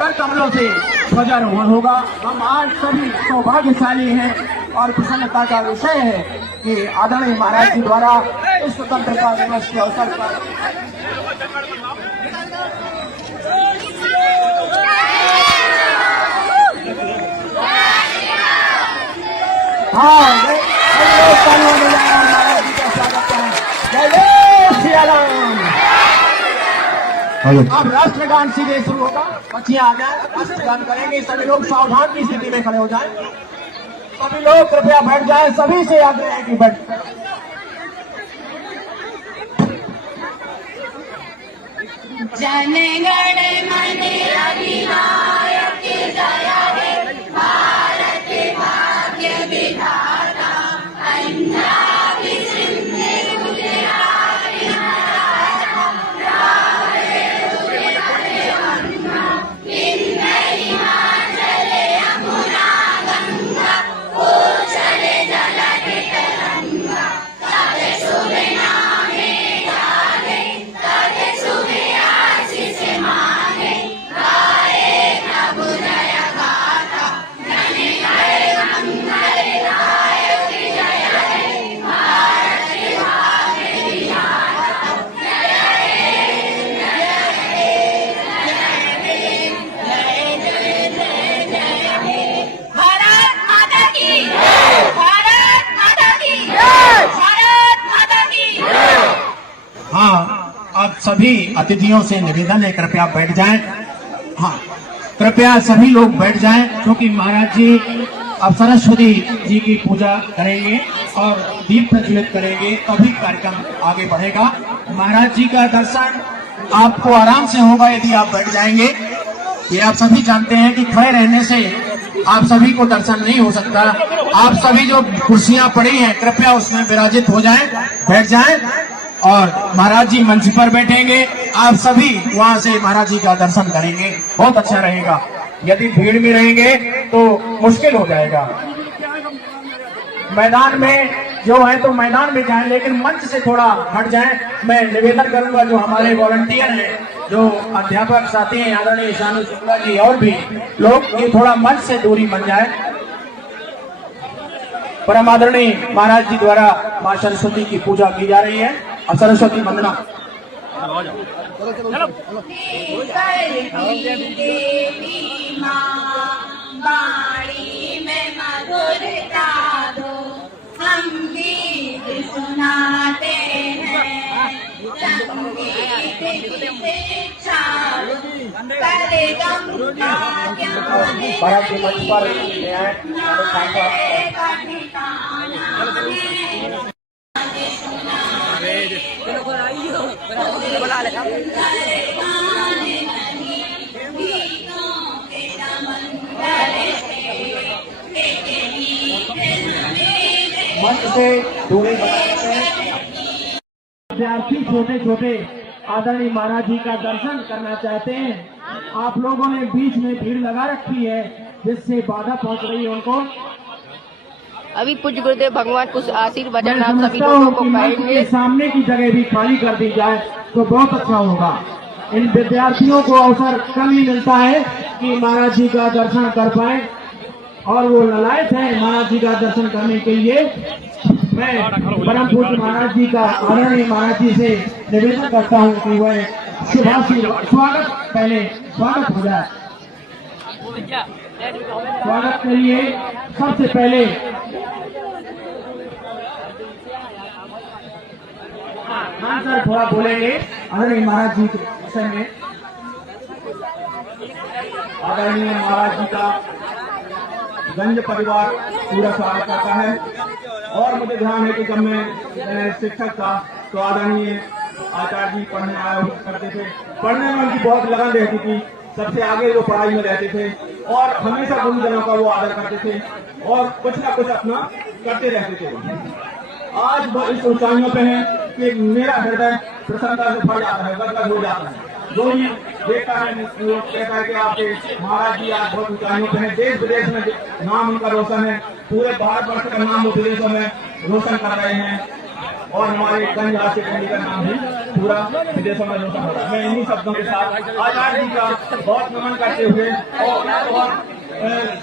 कर कमलों से ध्वजारोहण होगा। हम आज सभी सौभाग्यशाली हैं और प्रसन्नता का विषय है कि आदरणीय महाराज जी द्वारा इस स्वतंत्रता दिवस के अवसर पर अब राष्ट्रगान सीधे शुरू होगा। बच्चियां आ जाए, राष्ट्रगान करेंगे। सभी लोग सावधान की स्थिति में खड़े हो जाएं। सभी लोग कृपया बैठ जाएं। सभी से आग्रह है कि बैठ। जन गण मन अधिनायक जय हे भारत भाग्य विधाता पंजाब सिंध गुजरात हिमाचल यमुना गंगा उच्छल जलधि तरंगा तब शुभ नामे गाहे तब शुभ आशीष मांगे गाए प्रभु जय गाथा जन गण मंगल दायक जय हे भारत भाग्य विधाता जय हे भारत माता की भारत माता की भारत माता की। हाँ, अब सभी अतिथियों से निवेदन है कृपया बैठ जाएं। हाँ, कृपया सभी लोग बैठ जाएं क्योंकि महाराज जी अब सरस्वती जी की पूजा करेंगे और दीप प्रज्वलित करेंगे, तभी कार्यक्रम आगे बढ़ेगा। महाराज जी का दर्शन आपको आराम से होगा यदि आप बैठ जाएंगे। ये आप सभी जानते हैं कि खड़े रहने से आप सभी को दर्शन नहीं हो सकता। आप सभी जो कुर्सियां पड़ी हैं कृपया उसमें विराजित हो जाएं, बैठ जाएं और महाराज जी मंच पर बैठेंगे। आप सभी वहां से महाराज जी का दर्शन करेंगे, बहुत अच्छा रहेगा। यदि भीड़ में रहेंगे तो मुश्किल हो जाएगा। मैदान में जो है तो मैदान में जाएं, लेकिन मंच से थोड़ा हट जाएं। मैं निवेदन करूंगा जो हमारे वॉलंटियर हैं, जो अध्यापक साथी हैं, आदरणीय शानू शुक्ला जी और भी लोग, ये थोड़ा मंच से दूरी बन जाए। परम आदरणीय महाराज जी द्वारा माँ सरस्वती की पूजा की जा रही है और सरस्वती वंदना। देवी माँ बाणी में मधुरता दो, हम गीत सुनाते हैं संगीत की शिक्षा करे गंगा ज्ञान का ठिकाना मंच से दूरी बनाते हैं। विद्यार्थी छोटे छोटे आदरणीय महाराज जी का दर्शन करना चाहते हैं। आप लोगों ने बीच में भीड़ लगा रखी है जिससे बाधा पहुंच रही है उनको। अभी पूज्य गुरुदेव भगवान कुछ आशीर्वचन आप सभी लोगों को कहेंगे। सामने की जगह भी खाली कर दी जाए तो बहुत अच्छा होगा। इन विद्यार्थियों को अवसर कम ही मिलता है कि महाराज जी का दर्शन कर पाए और वो ललायत है महाराज जी का दर्शन करने के लिए। मैं परम पूज्य महाराज जी का आदरणीय महाराज जी से निवेदन करता हूँ कि वह स्वागत पहले स्वागत हो जाए। स्वागत के लिए सबसे पहले हाँ सर थोड़ा बोलेंगे आदरणीय महाराज जी के विषय में। आदरणीय महाराज जी का गंज परिवार पूरा स्वागत करता है। और मुझे ध्यान है कि जब मैं शिक्षक था तो आदरणीय आचार्य जी पढ़ने आया करते थे। पढ़ने में उनकी बहुत लगन रहती थी, सबसे आगे जो पढ़ाई में रहते थे और हमेशा गुरुजनों का वो आदर करते थे और कुछ ना कुछ अपना करते रहते थे। आज वो इस ऊंचाइयों पे है कि मेरा हृदय प्रसन्नता से भर जाता है, गदगद हो जाता है। जो ही देखता है कहता है कि आपके महाराज जी आज बहुत ऊंचाइयों पे हैं। देश विदेश में नाम उनका रोशन है, पूरे भारतवर्ष का नाम वो विदेशों में रोशन कर रहे हैं और हमारे गंज राज्य का नाम भी पूरा विदेशों में रोशन हो रहा है। मैं इन्हीं शब्दों के साथ आचार्य जी का बहुत नमन करते हुए और बहुत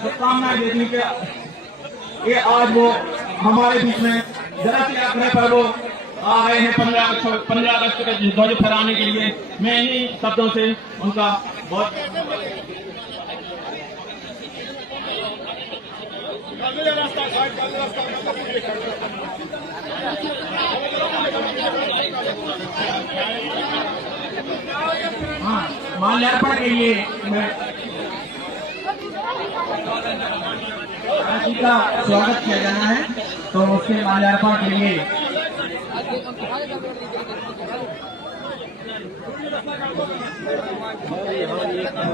शुभकामनाएं देने के ये आज वो हमारे बीच में जरा से अपने पर वो आ रहे हैं 15 अगस्त के ध्वज फहराने के लिए। मैं इन्हीं शब्दों से उनका बहुत हाँ माल्यार्पण के लिए मैं राशि का स्वागत किया जाना है, तो उसके माल्यार्पण के लिए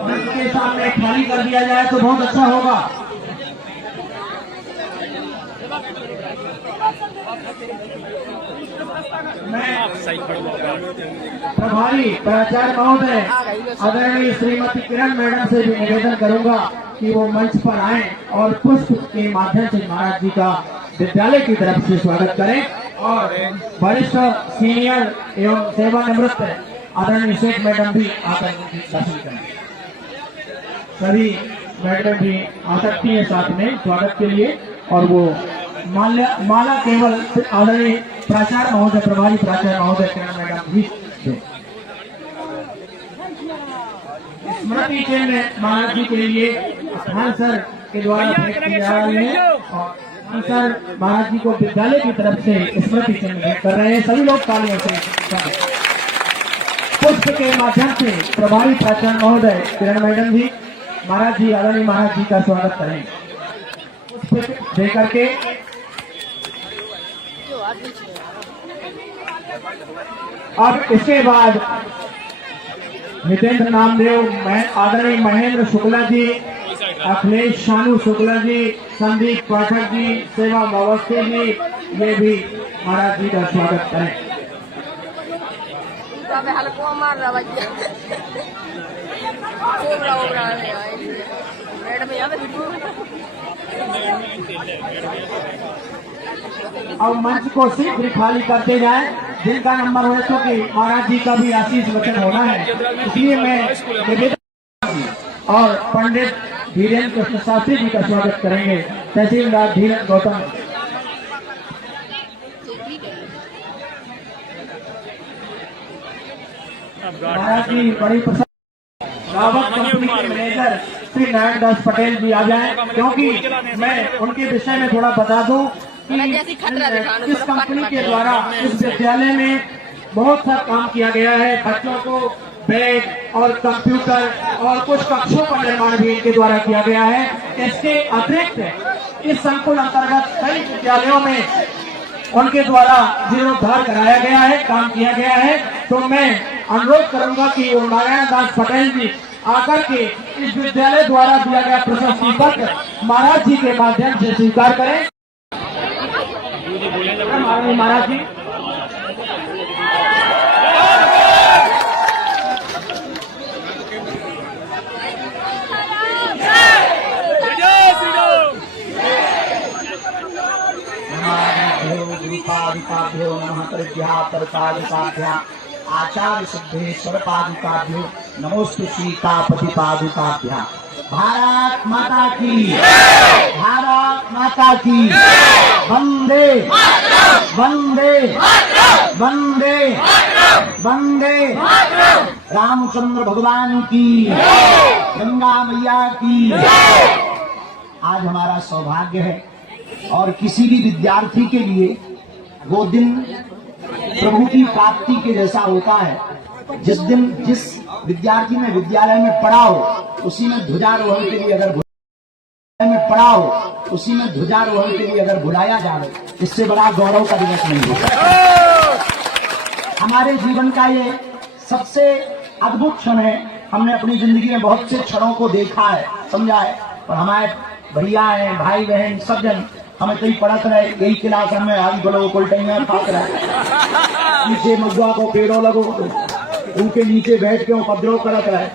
मंच के सामने खाली कर दिया जाए तो बहुत अच्छा होगा। मैं प्रभारी प्राचार्य महोदय आदरणीय श्रीमती किरण मैडम से भी निवेदन करूंगा कि वो मंच पर आए और पुष्प के माध्यम से महाराज जी का विद्यालय की तरफ से स्वागत करें और वरिष्ठ सीनियर एवं सेवानिवृत्त आदरणीय शेख मैडम भी आकर उनकी दर्शन करें। सभी मैडम भी आ सकती है साथ में स्वागत के लिए और वो माला केवल आदरणीय प्राचार्य महोदय प्रभारी प्राचार्य महोदय किरण मैडम भी स्मृति चिन्ह महाराज जी के लिए खान सर के द्वारा भेंट की जा रही है और खान सर महाराज जी को विद्यालय की तरफ से स्मृति चिन्ह भेंट कर रहे हैं। सभी लोग तालियों से पुष्प के माध्यम से प्रभारी प्राचार्य महोदय किरण मैडम जी महाराज जी आदरणीय महाराज जी का स्वागत करें पुष्प दे करके। अब इसके बाद हितेंद्र नामदेव आदरणीय महेंद्र शुक्ला जी, अखिलेश शानू शुक्ला जी, संदीप पाठक जी, सेवा अवस्थी जी, ये भी महाराज जी का स्वागत करें। अब मंच को शीघ्र खाली करते जाएं, जिनका नंबर हो, क्योंकि महाराज जी का भी आशीष वचन होना है, इसलिए मैं निवेदन और पंडित धीरेन्द्र कृष्ण शास्त्री जी का स्वागत करेंगे। तहसीलदार धीरेन्द्र गौतम महाराज जी बड़ी प्रसन्न रावत कंपनी के मैनेजर श्री नारायण दास पटेल जी आ जाएं, क्योंकि मैं उनके विषय में थोड़ा बता दूं कि इस कंपनी के द्वारा इस विद्यालय में बहुत सा काम किया गया है। बच्चों को बैग और कंप्यूटर और कुछ कक्षों का निर्माण भी इनके द्वारा किया गया है। इसके अतिरिक्त इस संकुल अंतर्गत कई विद्यालयों में उनके द्वारा जीर्णोद्धार कराया गया है, काम किया गया है। तो मैं अनुरोध करूंगा कि नारायण दास पटेल जी आकर के इस विद्यालय द्वारा दिया गया प्रशस्ति पत्र महाराज जी के माध्यम से स्वीकार करें। महाराज जी गुरुपादिकाभ्यो नमः प्रज्ञापरकालिकाभ्या आचार्य सिद्धेश्वर पादुकाभ्यो नमोस्तु सीतापति पादुकाभ्या। भारत माता की, भारत माता की, वंदे वंदे वंदे वंदे। रामचंद्र भगवान की, गंगा मैया की। आज हमारा सौभाग्य है और किसी भी विद्यार्थी के लिए वो दिन प्रभु की प्राप्ति के जैसा होता है। जिस दिन जिस विद्यार्थी ने विद्यालय में पढ़ा हो उसी में ध्वजारोहण के लिए अगर बुलाया जाए, इससे बड़ा गौरव का दिवस नहीं होता। हमारे जीवन का ये सबसे अद्भुत क्षण है। हमने अपनी जिंदगी में बहुत से क्षणों को देखा है, समझा है, और हमारे भैया हैं, भाई बहन सब जन हमें कहीं पढ़त रहे, यही क्लास हमें आज बोलो कोल्टैया खात रहे, नीचे मगुआ को पेड़ों लगो, उनके नीचे बैठ के उपद्रव करत रहे।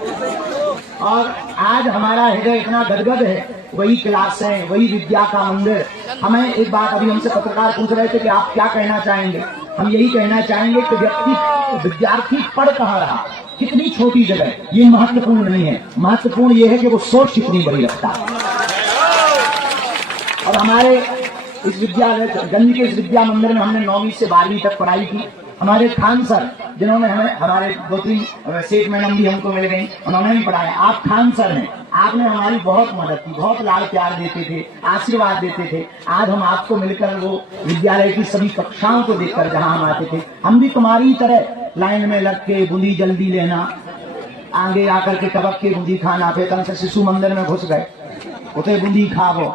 और आज हमारा हृदय इतना गदगद है, वही क्लास है, वही विद्या का मंदिर। हमें एक बात, अभी हमसे पत्रकार पूछ रहे थे कि आप क्या कहना चाहेंगे, हम यही कहना चाहेंगे कि विद्यार्थी पढ़ कहाँ रहा, कितनी छोटी जगह, ये महत्वपूर्ण नहीं है। महत्वपूर्ण ये है कि वो सोच कितनी बड़ी रखता है। और हमारे इस विद्यालय गंज के इस विद्या मंदिर में हमने 9वीं से 12वीं तक पढ़ाई की। हमारे खान सर, जिन्होंने हमें, हमारे 2-3 सेठ मैडम भी हमको मिल गई, उन्होंने भी पढ़ाया। आप खान सर हैं, आपने हमारी बहुत मदद की, बहुत लाड़ प्यार देते थे, आशीर्वाद देते थे। आज हम आपको मिलकर वो विद्यालय की सभी कक्षाओं को देखकर जहां हम आते थे, हम भी तुम्हारी तरह लाइन में लग के बूंदी जल्दी लेना, आगे आकर के कबक के बूंदी खाना, फिर से शिशु मंदिर में घुस गए, उसे बूंदी खाओ।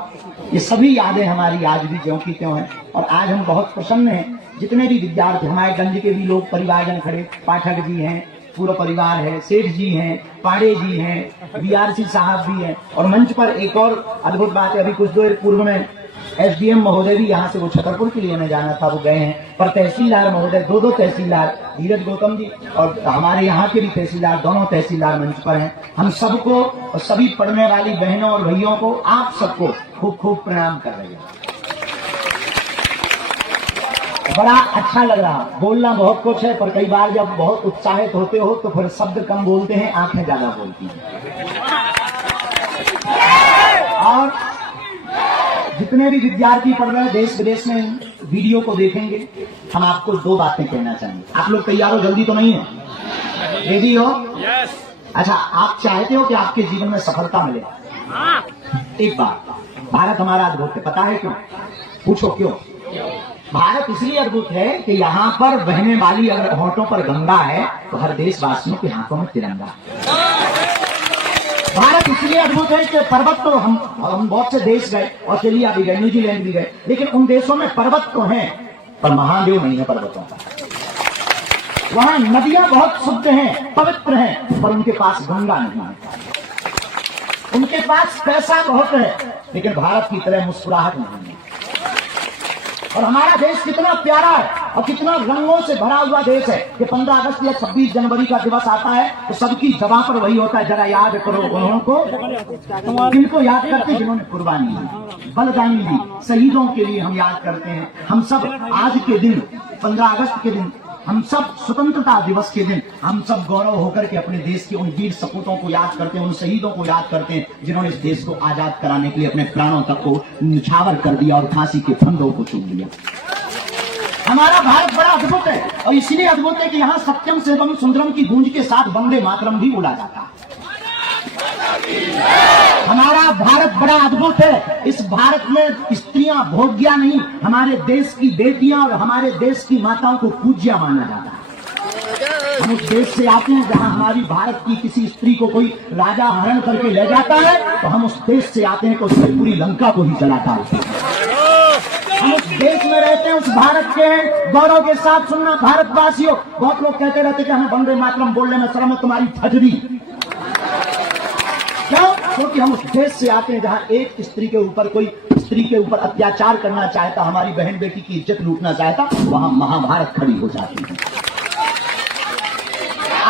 ये सभी यादें हमारी आज भी ज्यों की त्यों हैं। और आज हम बहुत प्रसन्न हैं, जितने भी विद्यार्थी हमारे गंज के भी लोग परिवारजन खड़े, पाठक जी हैं, पूरा परिवार है, सेठ जी हैं, पाड़े जी हैं, बीआरसी साहब भी हैं। और मंच पर एक और अद्भुत बात है, अभी कुछ देर पूर्व में एसडीएम महोदय भी यहाँ से, वो छतरपुर के लिए हमें जाना था, वो गए हैं। पर तहसीलदार महोदय, दो तहसीलदार, धीरज गौतम जी और हमारे यहाँ के भी तहसीलदार, दोनों तहसीलदार मंच पर हैं। हम सबको और सभी पढ़ने वाली बहनों और भैयों को, आप सबको खूब खूब प्रणाम कर रहे हैं। बड़ा अच्छा लग रहा, बोलना बहुत कुछ है, पर कई बार जब बहुत उत्साहित होते हो तो फिर शब्द कम बोलते हैं, आंखें ज्यादा बोलती हैं। और जितने भी विद्यार्थी पढ़ रहे हैं देश विदेश में, वीडियो को देखेंगे, हम आपको 2 बातें कहना चाहेंगे। आप लोग तैयार हो? जल्दी तो नहीं है? रेडी हो? अच्छा, आप चाहते हो कि आपके जीवन में सफलता मिले? एक बात, भारत हमारा अद्भुत है, पता है क्यों? पूछो क्यों? भारत इसलिए अद्भुत है कि यहाँ पर बहने वाली अगर होठों पर गंगा है तो हर देशवासियों के हाथों में तिरंगा। भारत इसलिए अद्भुत है कि पर्वत तो हम बहुत से देश गए, ऑस्ट्रेलिया भी गए, न्यूजीलैंड भी गए, लेकिन उन देशों में पर्वत तो हैं पर महादेव नहीं है पर्वतों का। वहां नदियां बहुत शुद्ध हैं, पवित्र हैं, पर उनके पास गंगा नहीं है। उनके पास पैसा बहुत है, लेकिन भारत की तरह मुस्कुराहट नहीं है। और हमारा देश कितना प्यारा है और कितना रंगों से भरा हुआ देश है कि 15 अगस्त या 26 जनवरी का दिवस आता है तो सबकी जबां पर वही होता है, जरा याद करो उन्हों को, किनको याद करते जिन्होंने कुर्बानी दी, बलिदानी दी, शहीदों के लिए हम याद करते हैं। हम सब आज के दिन, 15 अगस्त के दिन, हम सब स्वतंत्रता दिवस के दिन, हम सब गौरव होकर के अपने देश के उन वीर सपूतों को याद करते हैं, उन शहीदों को याद करते हैं जिन्होंने इस देश को आजाद कराने के लिए अपने प्राणों तक को न्यौछावर कर दिया और फांसी के फंदों को चूम लिया। हमारा भारत बड़ा अद्भुत है और इसलिए अद्भुत है कि यहाँ सत्यम शिवम सुंदरम की गूंज के साथ वंदे मातरम भी बोला जाता है। हमारा भारत बड़ा अद्भुत है। इस भारत में स्त्रियां भोग्या नहीं, हमारे देश की बेटियां और हमारे देश की माताओं को पूज्या माना जाता है। हम उस देश से आते हैं जहां हमारी भारत की किसी स्त्री को कोई राजा हरण करके ले जाता है तो हम उस देश से आते हैं कि उससे पूरी लंका को ही जलाता है। हम उस देश में रहते हैं, उस भारत के गौरव के साथ सुनना भारतवासियों। बहुत लोग कहते रहते कि हमें वंदे मातरम बोलने में शर्म है, तुम्हारी ठगरी। क्यों? क्योंकि हम उस देश से आते हैं जहां एक स्त्री के ऊपर कोई स्त्री के ऊपर अत्याचार करना चाहता, हमारी बहन बेटी की इज्जत लूटना चाहता, वहां महाभारत खड़ी हो जाती है।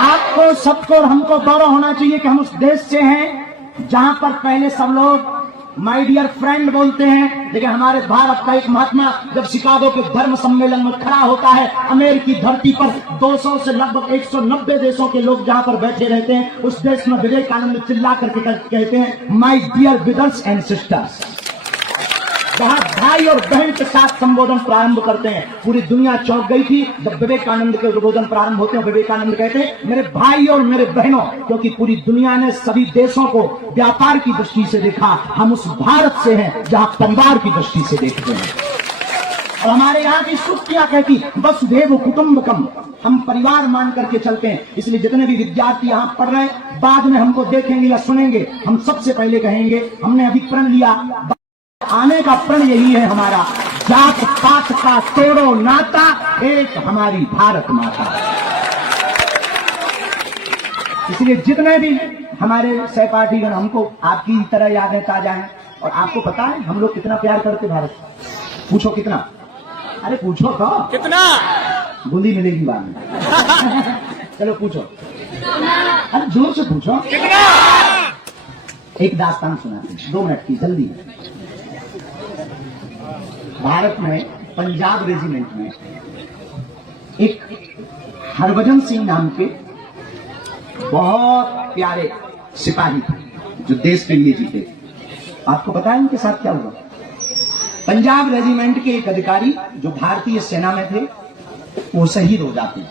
आपको सबको और हमको गौरव होना चाहिए कि हम उस देश से हैं जहां पर पहले सब लोग माय डियर फ्रेंड बोलते हैं, लेकिन हमारे भारत का एक महात्मा जब शिकागो के धर्म सम्मेलन में खड़ा होता है, अमेरिकी धरती पर 200 से लगभग 190 देशों के लोग जहां पर बैठे रहते हैं, उस देश में विवेकानंद चिल्ला करके कहते हैं my dear brothers and sisters. जहां भाई और बहन के साथ संबोधन प्रारंभ करते हैं, पूरी दुनिया चौंक गई थी जब विवेकानंद के संबोधन प्रारंभ होते हैं। विवेकानंद कहते हैं मेरे भाई और मेरे बहनों, क्योंकि पूरी दुनिया ने सभी देशों को व्यापार की दृष्टि से देखा, हम उस भारत से हैं जहां परिवार की दृष्टि से देखते हैं। और हमारे यहाँ की सूक्तियां कहती वसुधैव कुटुंबकम, हम परिवार मान करके चलते हैं। इसलिए जितने भी विद्यार्थी यहाँ पढ़ रहे हैं, बाद में हमको देखेंगे या सुनेंगे, हम सबसे पहले कहेंगे हमने अभी प्रण लिया, आने का प्रण यही है हमारा, जात पात का तोड़ो नाता, एक हमारी भारत माता। इसलिए जितने भी हमारे सहपाठीगण, हमको आपकी तरह यादें ताजा हैं। और आपको पता है हम लोग कितना प्यार करते भारत? पूछो कितना? अरे पूछो तो कितना, बूंदी मिलेगी बाद में। चलो पूछो, अरे जोर से पूछो कितना। एक दास्तान सुनाते हैं 2 मिनट की, जल्दी। भारत में पंजाब रेजिमेंट में एक हरभजन सिंह नाम के बहुत प्यारे सिपाही थे जो देश के लिए जीते। आपको पता है उनके साथ क्या हुआ? पंजाब रेजिमेंट के एक अधिकारी जो भारतीय सेना में थे वो शहीद हो जाते हैं।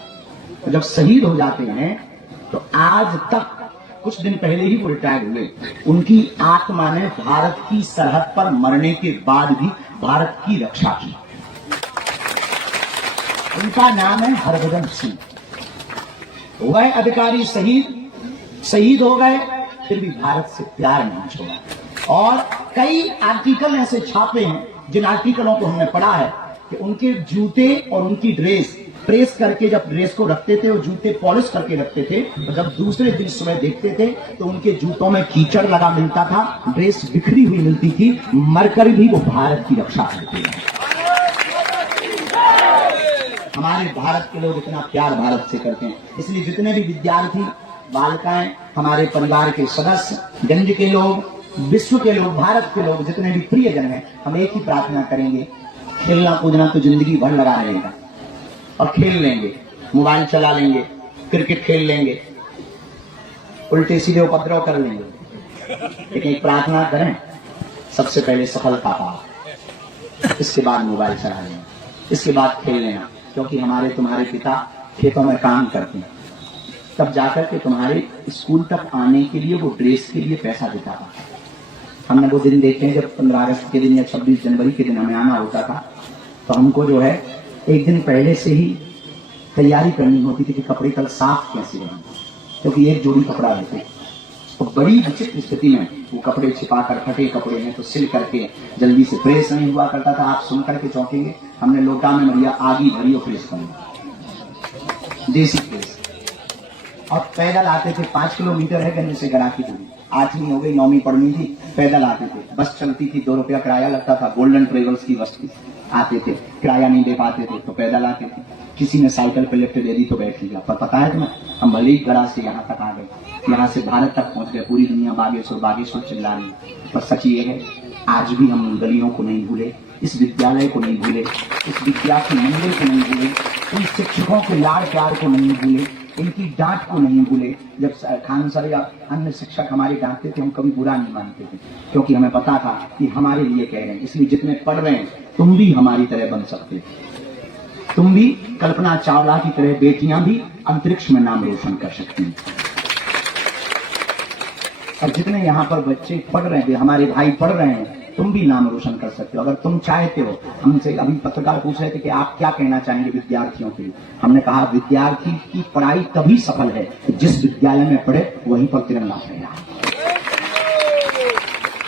तो जब शहीद हो जाते हैं तो आज तक, कुछ दिन पहले ही वो रिटायर हुए, उनकी आत्मा ने भारत की सरहद पर मरने के बाद भी भारत की रक्षा की। उनका नाम है हरभजन सिंह। वह अधिकारी शहीद हो गए, फिर भी भारत से प्यार नहीं छोड़ा। और कई आर्टिकल ऐसे छापे हैं जिन आर्टिकलों को हमने पढ़ा है कि उनके जूते और उनकी ड्रेस प्रेस करके जब ड्रेस को रखते थे और जूते पॉलिश करके रखते थे, तो जब दूसरे दिन सुबह देखते थे तो उनके जूतों में कीचड़ लगा मिलता था, ड्रेस बिखरी हुई मिलती थी, मरकर भी वो भारत की रक्षा करते हैं। हमारे भारत के लोग इतना प्यार भारत से करते हैं, इसलिए जितने भी विद्यार्थी, बालिकाएं, हमारे परिवार के सदस्य, गंज के लोग, विश्व के लोग, भारत के लोग, जितने भी प्रियजन हैं, हम एक ही प्रार्थना करेंगे, खेलना कूदना तो जिंदगी भर लगा रहेगा और खेल लेंगे, मोबाइल चला लेंगे, क्रिकेट खेल लेंगे, उल्टे सीधे उपद्रव कर लेंगे, लेकिन एक प्रार्थना करें, सबसे पहले सफलता पाओ, इसके बाद मोबाइल चला लेना, इसके बाद खेल लेना, क्योंकि हमारे तुम्हारे पिता खेतों में काम करते हैं, तब जाकर के तुम्हारे स्कूल तक आने के लिए वो ड्रेस के लिए पैसा देता था। हमने वो दिन देखे हैं जब 15 अगस्त के दिन या 26 जनवरी के दिन हमें आना होता था, तो हमको जो है एक दिन पहले से ही तैयारी करनी होती थी कि कपड़े कल साफ कैसे रहें, क्योंकि एक जोड़ी कपड़ा रहते, तो बड़ी विचित्र स्थिति में वो कपड़े छिपाकर, फटे कपड़े में तो सिल करके जल्दी से प्रेस नहीं हुआ करता था। आप सुन करके चौंकेंगे, हमने लोटा में मरिया आगी भरी और प्रेस करेंगे, देसी प्रेस, और पैदल आते थे। 5 किलोमीटर है गंज से गरा की दूरी, 8वीं हो गई 9वीं पढ़नी थी, पैदल आते थे। बस चलती थी, 2 रुपया किराया लगता था, गोल्डन ट्रेवल्स की बस थी, आते थे, किराया नहीं दे पाते थे तो पैदल आते थे। किसी ने साइकिल पे लिफ्ट दे दी तो बैठ लिया। पर पता है तुम्हें, हम भले ही गड़ा से यहाँ तक आ गए, यहाँ से भारत तक पहुंच गए, पूरी दुनिया बागेश्वर चिल्ला रही, पर सच ये है आज भी हम उन गलियों को नहीं भूले, इस विद्यालय को नहीं भूले, इस विद्यार्थी मंडल को नहीं भूले, उन शिक्षकों के लाड़ प्यार को नहीं भूले, इनकी डांट को नहीं भूले। जब खान सर या अन्य शिक्षक हमारे डांटते थे, हम कभी बुरा नहीं मानते थे, क्योंकि हमें पता था कि हमारे लिए कह रहे हैं। इसलिए जितने पढ़ रहे हैं, तुम भी हमारी तरह बन सकते हो, तुम भी कल्पना चावला की तरह बेटियां भी अंतरिक्ष में नाम रोशन कर सकती हैं। और जितने यहाँ पर बच्चे पढ़ रहे हैं, हमारे भाई पढ़ रहे हैं, तुम भी नाम रोशन कर सकते हो अगर तुम चाहते हो। हमसे अभी पत्रकार पूछ रहे थे कि आप क्या कहना चाहेंगे विद्यार्थियों के लिए। हमने कहा विद्यार्थी की पढ़ाई तभी सफल है कि जिस विद्यालय में पढ़े वहीं पर तिरंगा फहराए।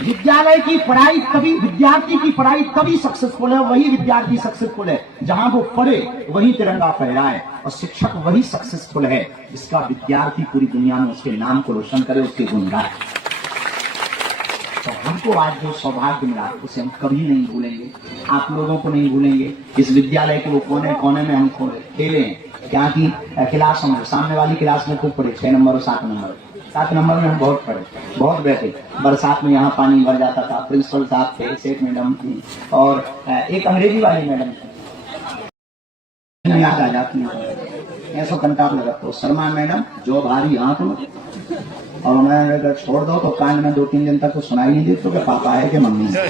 विद्यालय की पढ़ाई तभी, विद्यार्थी की पढ़ाई तभी सक्सेसफुल है, वही विद्यार्थी सक्सेसफुल है जहां वो पढ़े वही तिरंगा फहराए। और शिक्षक वही सक्सेसफुल है जिसका विद्यार्थी पूरी दुनिया में उसके नाम को रोशन करे, उसके गुण गाए। तो हमको आज जो सौभाग्य मिला उसे हम कभी नहीं भूलेंगे, आप लोगों को नहीं भूलेंगे। इस विद्यालय के वो कोने कोने में हम खेले हैं, क्या की क्लास हम सामने वाली क्लास में खूब पढ़े, 6 नंबर और 7 नंबर। 7 नंबर में हम बहुत पढ़े, बहुत बैठे। बरसात में यहाँ पानी भर जाता था। प्रिंसिपल साहब थे, सेठ मैडम थी और एक अंग्रेजी वाली मैडम थी, याद आ जाती है, ऐसा कंटाप लगा। तो शर्मा मैडम जो भारी हाथ में, और उन्होंने अगर छोड़ दो तो कान में 2-3 दिन तक तो सुनाई नहीं देती कि पापा है कि मम्मी है।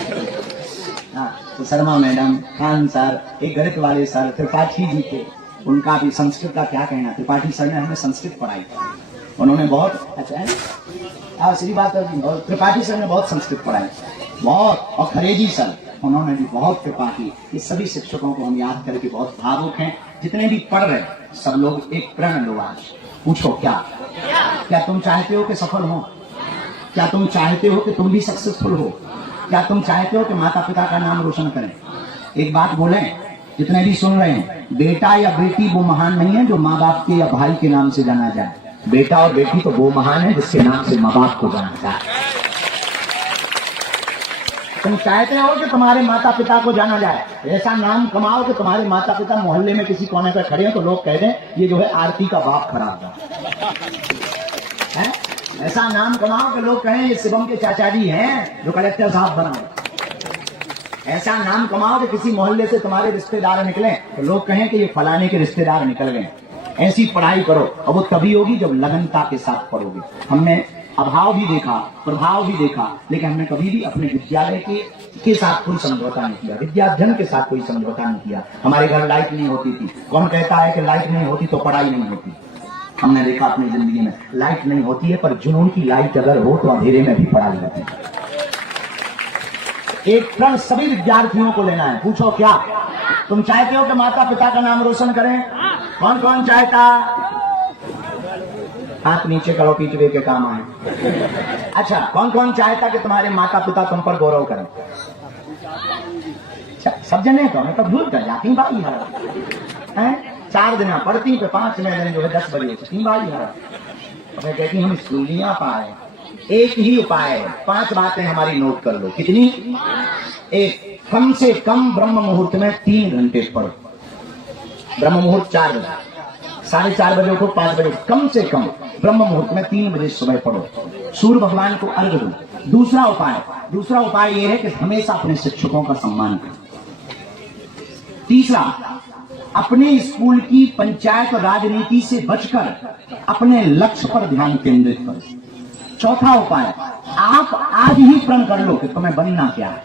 तो शर्मा मैडम, खान सर, एक गणित वाले सर, त्रिपाठी जी थे, उनका भी संस्कृत का क्या कहना। त्रिपाठी सर ने हमें संस्कृत पढ़ाई, उन्होंने बहुत अच्छा है, सीधी बात है। और त्रिपाठी सर ने बहुत संस्कृत पढ़ाई, बहुत। और खरेजी सर, उन्होंने भी बहुत कृपा की। इस सभी शिक्षकों को हम याद करके बहुत भावुक हैं। जितने भी पढ़ रहे सब लोग एक प्रण लो आज, पूछो क्या तुम चाहते हो कि सफल हो? क्या तुम चाहते हो कि तुम भी सक्सेसफुल हो? क्या तुम चाहते हो कि माता पिता का नाम रोशन करें? एक बात बोले, जितने भी सुन रहे हैं, बेटा या बेटी वो महान नहीं है जो माँ बाप के या भाई के नाम से जाना जाए। बेटा और बेटी तो वो महान है जिसके नाम से माँ बाप को जाना जाए। तुम चाहते हो कि तुम्हारे माता पिता को जाना जाए, ऐसा नाम कमाओ कि तुम्हारे माता पिता मोहल्ले में किसी कोने पर खड़े हैं तो लोग कह दें ये जो है आरती का बाप खराब है। ऐसा नाम कमाओ कि लोग कहें ये शिवम के चाचा जी हैं जो कलेक्टर साहब बनाओ। ऐसा नाम कमाओ कि किसी मोहल्ले से तुम्हारे रिश्तेदार निकले तो लोग कहें कि ये फलाने के रिश्तेदार निकल गए। ऐसी पढ़ाई करो, और वो तभी होगी जब लगनता के साथ पढ़ोगे। हमने अभाव भी देखा, प्रभाव भी देखा, लेकिन हमने कभी भी अपने विद्यालय के साथ कोई समझौता नहीं किया, विद्याध्ययन के साथ कोई समझौता नहीं किया। हमारे घर लाइट नहीं होती थी। कौन कहता है कि लाइट नहीं होती तो पढ़ाई नहीं होती? हमने देखा अपनी जिंदगी में लाइट नहीं होती है, पर जुनून की लाइट अगर हो तो अंधेरे में भी पढ़ाई होती है। एक प्रण सभी विद्यार्थियों को लेना है। पूछो क्या तुम चाहते हो कि माता पिता का नाम रोशन करें? कौन कौन चाहता? हाथ नीचे करो, पीछे के काम आए। अच्छा, कौन कौन चाहता कि तुम्हारे माता पिता तुम पर गौरव करें? सब जने को मैं तो भूल कर जाती भाई है 4 दिन पढ़ती पे 5वें दिन जो है 10 बजे उठती भाई है। मैं कहती हम स्कूलियां पाए, एक ही उपाय है, 5 बातें हमारी नोट कर लो। कितनी? एक, कम से कम ब्रह्म मुहूर्त में 3 घंटे पढ़ो। ब्रह्म मुहूर्त 4 बजे, 4:30 बजे उठो, 5 बजे, कम से कम ब्रह्म मुहूर्त में 3 बजे सुबह पढ़ो। सूर्य भगवान को अर्घ दो। दूसरा उपाय यह है कि हमेशा अपने शिक्षकों का सम्मान करो। तीसरा, अपने स्कूल की पंचायत और राजनीति से बचकर अपने लक्ष्य पर ध्यान केंद्रित करो। चौथा उपाय, आप आज ही प्रण कर लो कि तुम्हें बनना क्या है,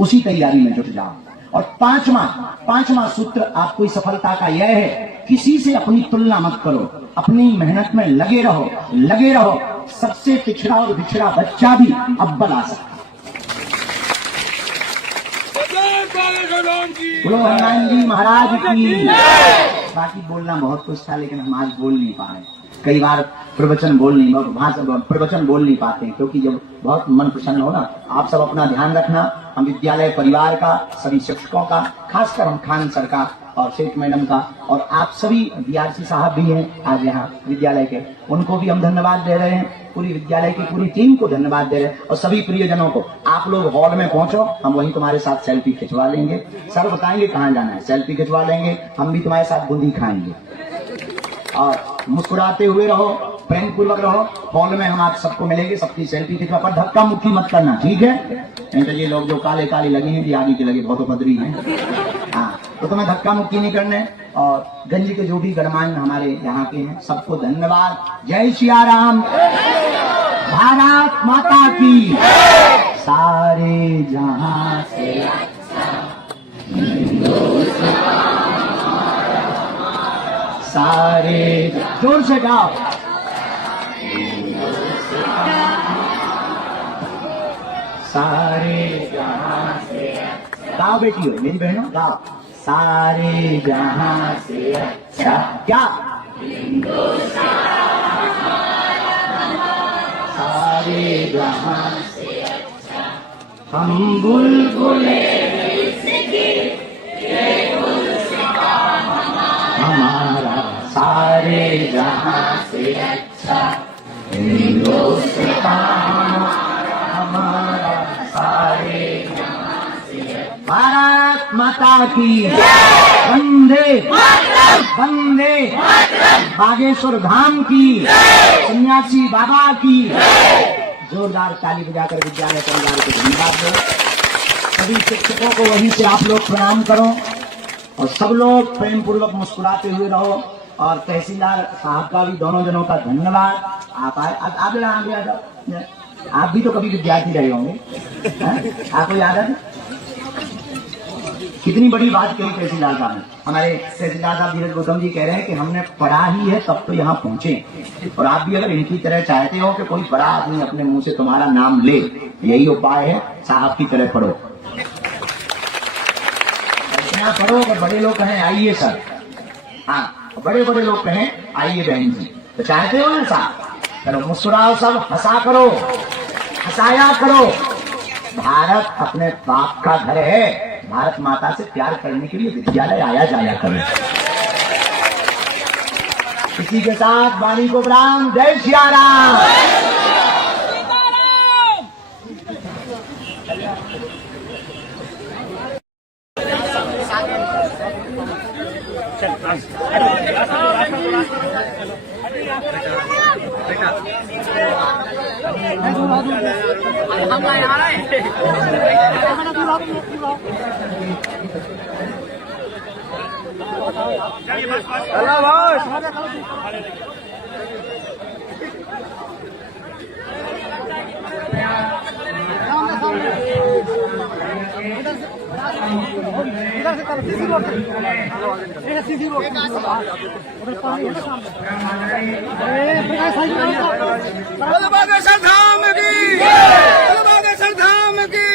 उसी तैयारी में जुट जाओ। और पांचवा सूत्र आपको इस सफलता का यह है, किसी से अपनी तुलना मत करो, अपनी मेहनत में लगे रहो। सबसे पिछड़ा और बिछड़ा बच्चा भी अव्वल आ सकता है। बोलो हनुमान जी महाराज की। बाकी बोलना बहुत कुछ था, लेकिन हम आज बोल नहीं पा रहे। कई बार प्रवचन बोल नहीं पाते, क्योंकि जब बहुत मन प्रसन्न हो ना। आप सब अपना ध्यान रखना। हम विद्यालय परिवार का, सभी शिक्षकों का, खासकर हम खान सर का और सेठ मैडम का, और आप सभी बीआरसी साहब भी हैं आज यहाँ विद्यालय के, उनको भी हम धन्यवाद दे रहे हैं। पूरी विद्यालय की पूरी टीम को धन्यवाद दे रहे हैं, और सभी प्रियजनों को। आप लोग हॉल में पहुंचो, हम वहीं तुम्हारे साथ सेल्फी खिंचवा लेंगे। सर बताएंगे कहाँ जाना है, सेल्फी खिंचवा लेंगे। हम भी तुम्हारे साथ बूंदी खाएंगे, और मुस्कुराते हुए रहो, प्रेम पूर्वक रहो। हॉल में हम आप सबको मिलेंगे, सबकी सेल्फी खिंचवा, पर धक्का मुक्की मत करना, ठीक है? नहीं तो ये लोग जो काले काले लगे हैं, ये आगे के लगे बहुत उपद्रवी हैं। हाँ, तो तुम्हें धक्का मुक्की नहीं करने। और गंज के जो भी गणमान्य हमारे यहाँ के हैं, सबको धन्यवाद। जय सिया राम। भारत माता की। सारे जहां से सारे, जोर से गाओ। सारे जहां से, गाओ बेटी हो मेरी बहनों, गाओ। सारे जहां से अच्छा क्या? सारे जहां से अच्छा हम बुलबुले हमारा। सारे जहां से अच्छा हिंदुस्तान हमारा। सारे भारत माता की। वंदे वंदे बागेश्वर धाम की, सन्यासी बाबा की। जोरदार ताली बजाकर विद्यालय परिवार को धन्यवाद दो। सभी शिक्षकों को वहीं से आप लोग प्रणाम करो, और सब लोग प्रेम पूर्वक मुस्कुराते हुए रहो। और तहसीलदार साहब का भी, दोनों जनों का धन्यवाद। आप आए, आप भी तो कभी विद्यार्थी रहे होंगे, आपको याद है? कितनी बड़ी बात कही तहसीलदार साहब ने। हमारे तहसीलदार साहब धीरज गौतम जी कह रहे हैं कि हमने पढ़ा ही है तब तो यहाँ पहुंचे, और आप भी अगर इनकी तरह चाहते हो कि कोई बड़ा आदमी अपने मुंह से तुम्हारा नाम ले, यही उपाय है, साहब की तरह पढ़ो। इतना पढ़ो कि बड़े लोग कहें आइए सर, हाँ, बड़े लोग कहें आइए बहन जी। तो चाहते हो ना साहब, चलो मुस्कुराओ, सब हंसा करो, हंसाया करो। भारत अपने बाप का घर है, भारत माता से प्यार करने के लिए विद्यालय आया जाया करो। इसी के साथ वाणी को प्रणाम। जय सिया राम। बेटा बलभद्रेश्वर धाम की बलभद्रेश्वर धाम की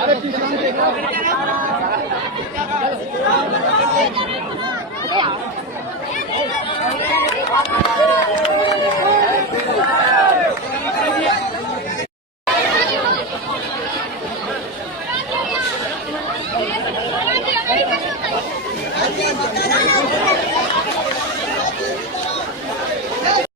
अरे